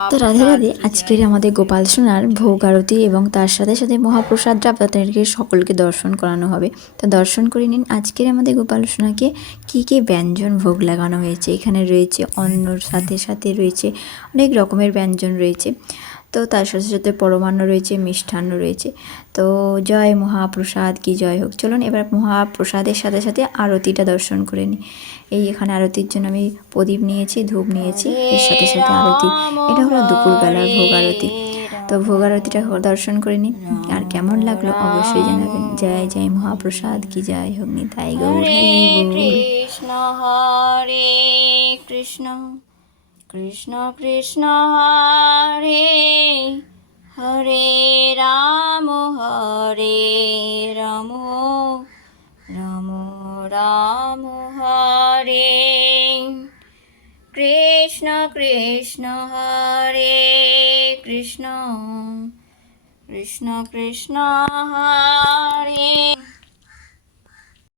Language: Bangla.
তো রাধে রাধে, আজকের আমাদের গোপাল সোনার ভোগ আরতি এবং তার সাথে সাথে মহাপ্রসাদটা আপনাদেরকে সকলকে দর্শন করানো হবে। তো দর্শন করে নিন আজকের আমাদের গোপাল সোনাকে কী কী ব্যঞ্জন ভোগ লাগানো হয়েছে। এখানে রয়েছে অন্নর সাথে সাথে রয়েছে অনেক রকমের ব্যঞ্জন রয়েছে। তো তার সাথে সাথে পরমান্ন রয়েছে, মিষ্টান্ন রয়েছে। তো জয় মহাপ্রসাদ কি জয় হোক। চলুন এবার মহাপ্রসাদের সাথে সাথে আরতিটা দর্শন করে নিই। এই এখানে আরতির জন্য আমি প্রদীপ নিয়েছি, ধূপ নিয়েছি, এর সাথে সাথে আরতি। এটা হলো দুপুরবেলার ভোগ আরতি। তো ভোগ আরতিটা দর্শন করে নিন। আর কেমন লাগলো অবশ্যই জানাবেন। জয় জয় মহাপ্রসাদ কি জয় হোক। নিতাই গৌর হরি বল। কৃষ্ণ হরে কৃষ্ণ কৃষ্ণ কৃষ্ণ হরে হরে রাম হরে রাম রাম রাম হরে কৃষ্ণ কৃষ্ণ হরে কৃষ্ণ কৃষ্ণ কৃষ্ণ হরে